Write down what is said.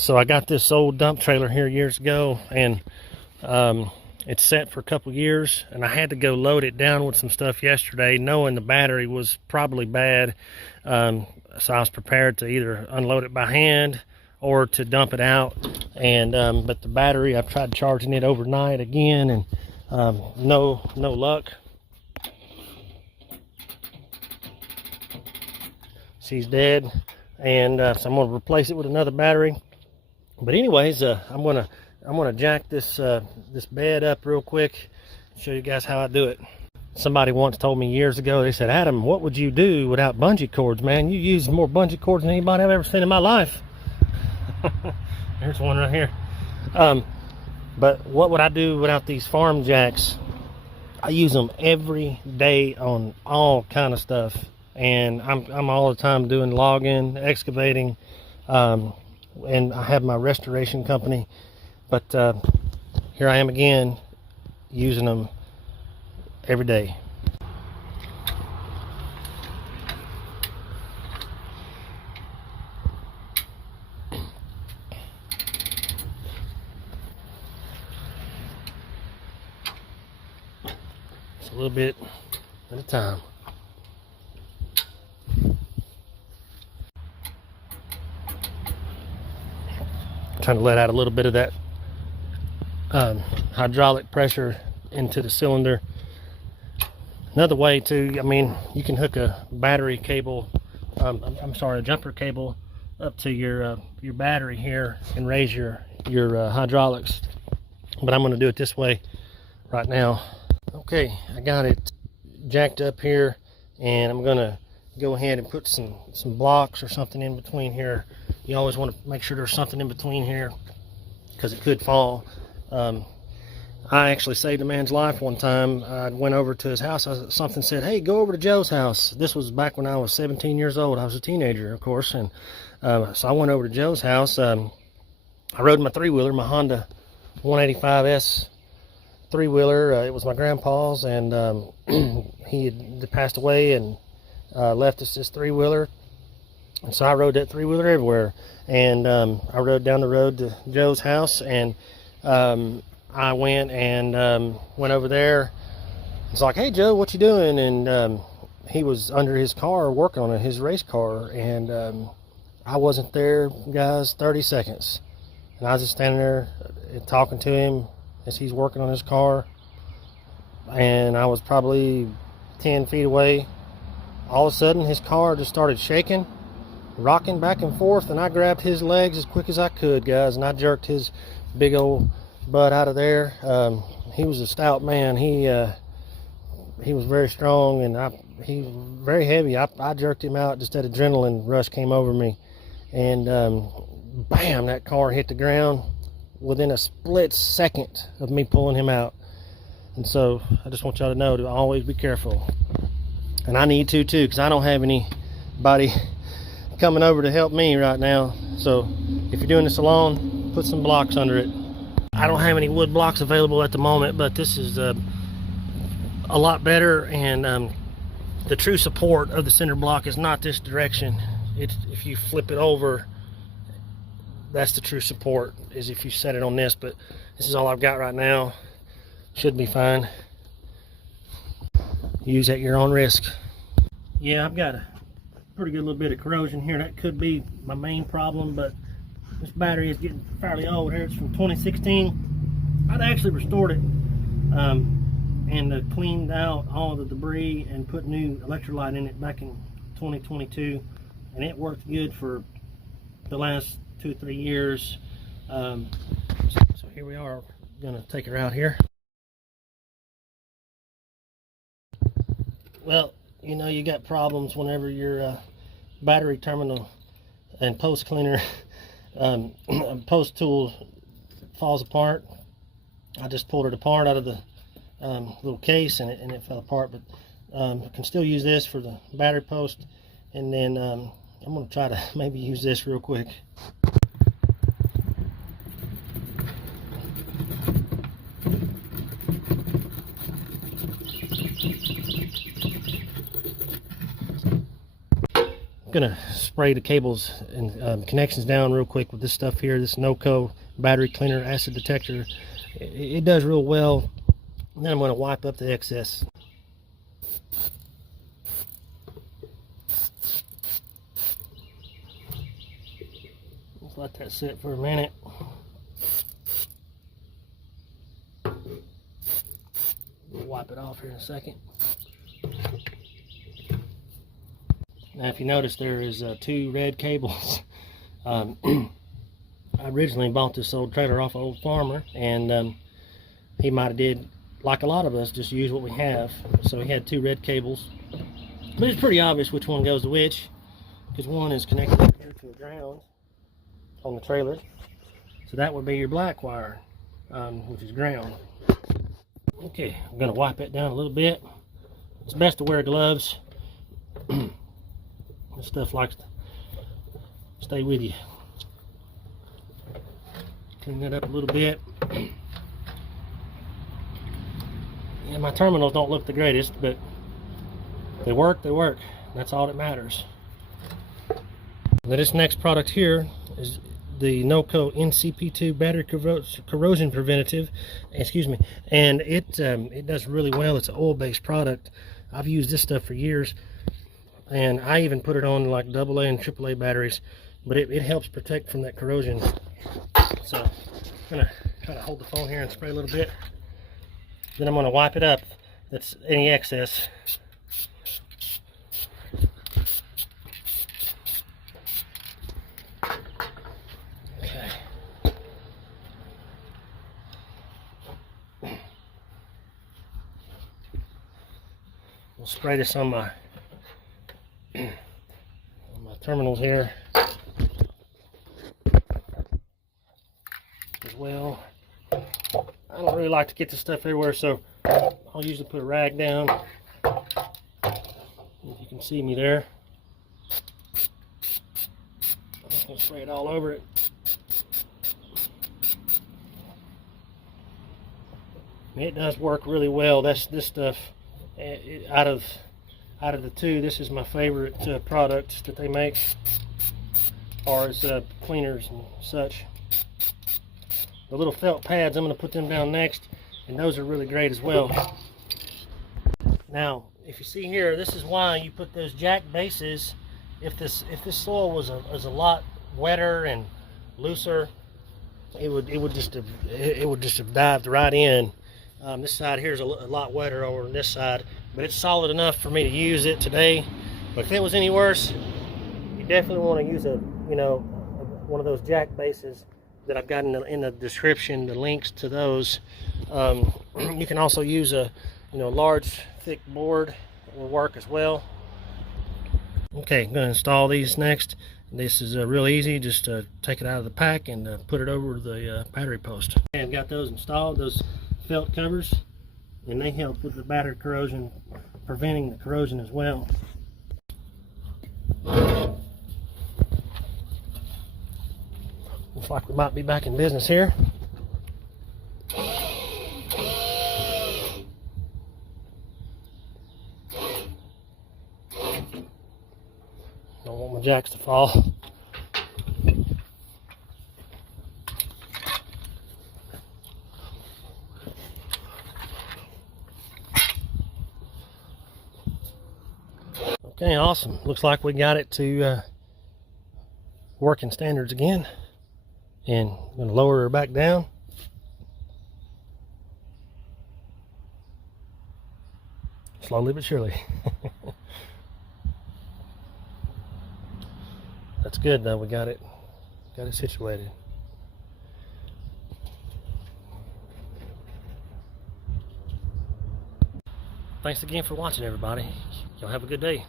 So I got this old dump trailer here years ago, and it's set for a couple years, and I had to go load it down with some stuff yesterday, knowing the battery was probably bad. So I was prepared to either unload it by hand or to dump it out. And but the battery, I've tried charging it overnight again, and no luck. She's dead, and so I'm gonna replace it with another battery. But anyways, I'm gonna jack this this bed up real quick, show you guys how I do it. Somebody once told me years ago, they said, Adam, what would you do without bungee cords, man? You use more bungee cords than anybody I've ever seen in my life. There's one right here. But what would I do without these farm jacks? I use them every day on all kind of stuff, and I'm all the time doing logging, excavating, and I have my restoration company. But here I am again, using them every day. Just a little bit at a time. Trying to let out a little bit of that hydraulic pressure into the cylinder. Another way too, I mean, you can hook a battery cable, I'm sorry, a jumper cable up to your battery here and raise your hydraulics. But I'm going to do it this way right now. Okay, I got it jacked up here, and I'm going to go ahead and put some blocks or something in between here. You always want to make sure there's something in between here, because it could fall. I actually saved a man's life one time. I went over to his house. Something said, hey, go over to Joe's house. This was back when I was 17 years old. I was a teenager, of course. And so I went over to Joe's house. I rode my three-wheeler, my Honda 185S three-wheeler. It was my grandpa's, and he had passed away and left us this three-wheeler. And so I rode that three-wheeler everywhere. And I rode down the road to Joe's house, and I went over there. It's like, hey Joe, what you doing? And he was under his car working on his race car, and I wasn't there, guys, 30 seconds. And I was just standing there talking to him as he's working on his car, and I was probably 10 feet away. All of a sudden his car just started shaking, rocking back and forth, and I grabbed his legs as quick as I could, guys, and I jerked his big old butt out of there. He was a stout man. He was very strong, and he was very heavy. I jerked him out. Just that adrenaline rush came over me, and bam, that car hit the ground within a split second of me pulling him out. And so I just want y'all to know to always be careful, and I need to too, because I don't have anybody coming over to help me right now. So if you're doing this alone, put some blocks under it. I don't have any wood blocks available at the moment, but this is a lot better, and the true support of the center block is not this direction. It's if you flip it over, that's the true support, is if you set it on this. But this is all I've got right now. Should be fine. Use at your own risk. Yeah, I've got a pretty good little bit of corrosion here. That could be my main problem, but this battery is getting fairly old here. It's from 2016. I'd actually restored it and cleaned out all the debris and put new electrolyte in it back in 2022, and it worked good for the last 2-3 years. So here we are, gonna take her out here. Well, you know, you got problems whenever your battery terminal and post cleaner post tool falls apart. I just pulled it apart out of the little case, and it fell apart, but I can still use this for the battery post. And then I'm going to try to maybe use this real quick. I'm gonna spray the cables and connections down real quick with this stuff here, this NOCO battery cleaner acid detector. It does real well. And then I'm gonna wipe up the excess. Let's let that sit for a minute. We'll wipe it off here in a second. Now, if you notice, there is 2 red cables. I originally bought this old trailer off an old farmer, and he might have did, like a lot of us, just use what we have. So he had 2 red cables. But it's pretty obvious which one goes to which, because one is connected up here to the ground on the trailer. So that would be your black wire, which is ground. Okay, I'm going to wipe it down a little bit. It's best to wear gloves. This stuff likes to stay with you. Clean that up a little bit. Yeah, my terminals don't look the greatest, but they work, they work. That's all that matters. Now, this next product here is the NOCO NCP2 battery corrosion preventative, excuse me, and it does really well. It's an oil-based product. I've used this stuff for years, and I even put it on like AA and AAA batteries, but it helps protect from that corrosion. So I'm gonna try to hold the phone here and spray a little bit. Then I'm gonna wipe it up. That's any excess. We'll spray this on my terminals here as well. I don't really like to get this stuff everywhere, so I'll usually put a rag down. If you can see me there. I'm just going to spray it all over it. It does work really well. This stuff, out of the 2, this is my favorite product that they make, or as cleaners and such. The little felt pads, I'm going to put them down next, and those are really great as well. Now, if you see here, this is why you put those jack bases. If this soil was a lot wetter and looser, it would just have dived right in. This side here is a lot wetter over on this side, but it's solid enough for me to use it today. But if it was any worse, you definitely want to use one of those jack bases that I've got in the description. The links to those. You can also use a large thick board that will work as well. Okay, I'm going to install these next. This is real easy. Just take it out of the pack and put it over the battery post. Okay, I've got those installed. Those felt covers, and they help with the battery corrosion, preventing the corrosion as well. Looks like we might be back in business here. Don't want my jacks to fall. Okay, awesome. Looks like we got it to working standards again. And I'm going to lower her back down. Slowly but surely. That's good though, we got it situated. Thanks again for watching, everybody. Y'all have a good day.